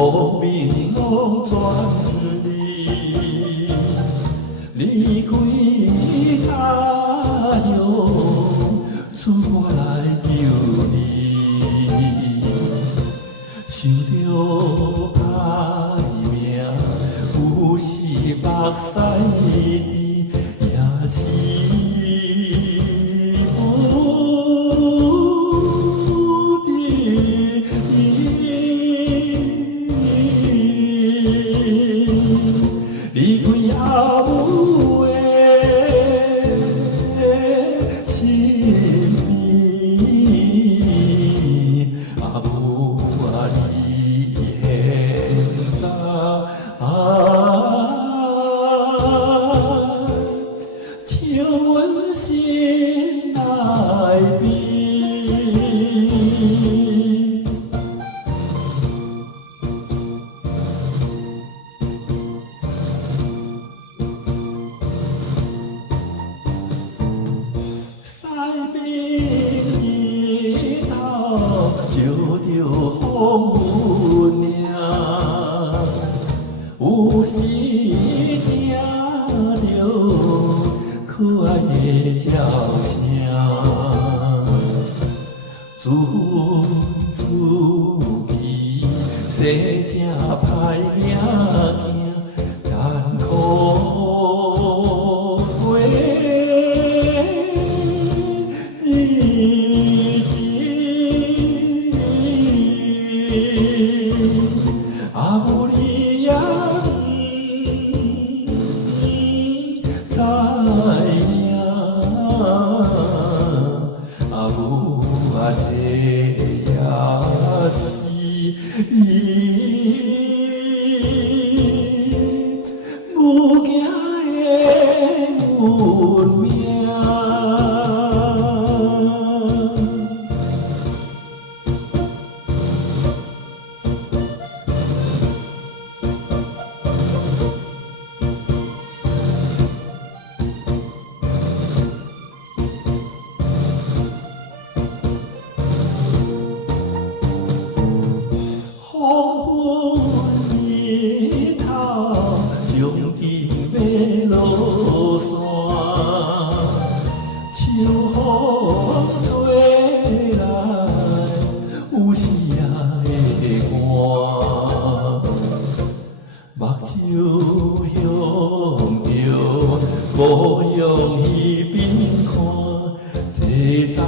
亡命拢转你，离开他乡，出我来救你。想着歹命，有时目屎也是。离开后的身边，啊母啊，你现在像阮心内边。日头照着风云尔，有时听着可爱的鸟声，自怨自艾，生正歹命行艰苦。啊母你也知影，啊母啊这也是无惊的运命。日头将金马落山，秋风吹来，有时也会寒。目睭向着故乡那边看，坐早。